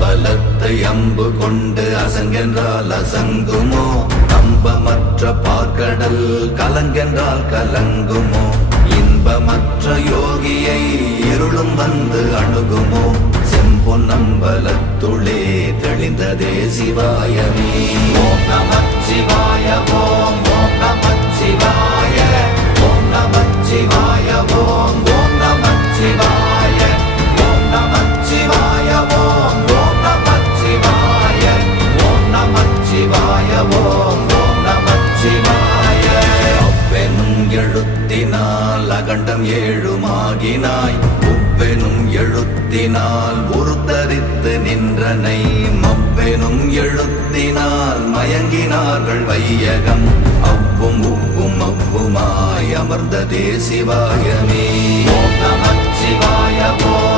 அம்பலத்தை அம்பு கொண்டு அசங்கென்றால் அசங்குமோ? நம்பமற்ற பார்க்கடல் கலங்கென்றால் கலங்குமோ? இன்பமற்ற யோகியை இருளும் வந்து அணுகுமோ? செம்பொன்னம்பலத்துளே தெளிந்ததே சிவாயமே. ஓம் நமச்சிவாய ஓம் ஓம் நமச்சிவாய ஓம் நமச்சிவாய ஓம் ஓம் நமச்சிவாய ஓம் நமச்சிவாய ஓம் ஓம் நமச்சிவாய ஓம் நமச்சிவாய ஓம் ஓம் நமச்சிவாய. அவ்வெனும் எழுத்தினால் அகண்டம் ஏழுமாகினாய், உவ்வெனும் எழுத்தினால் உருத்தரித்து நின்றனை, மவ்வெனும் எழுத்தினால் மயங்கினார்கள் வையகம். அவ்வும் உவ்வும் அவ்வுமாய் அமர்ந்ததே சிவாயமே. ஓம் நமச்சிவாய ஓம்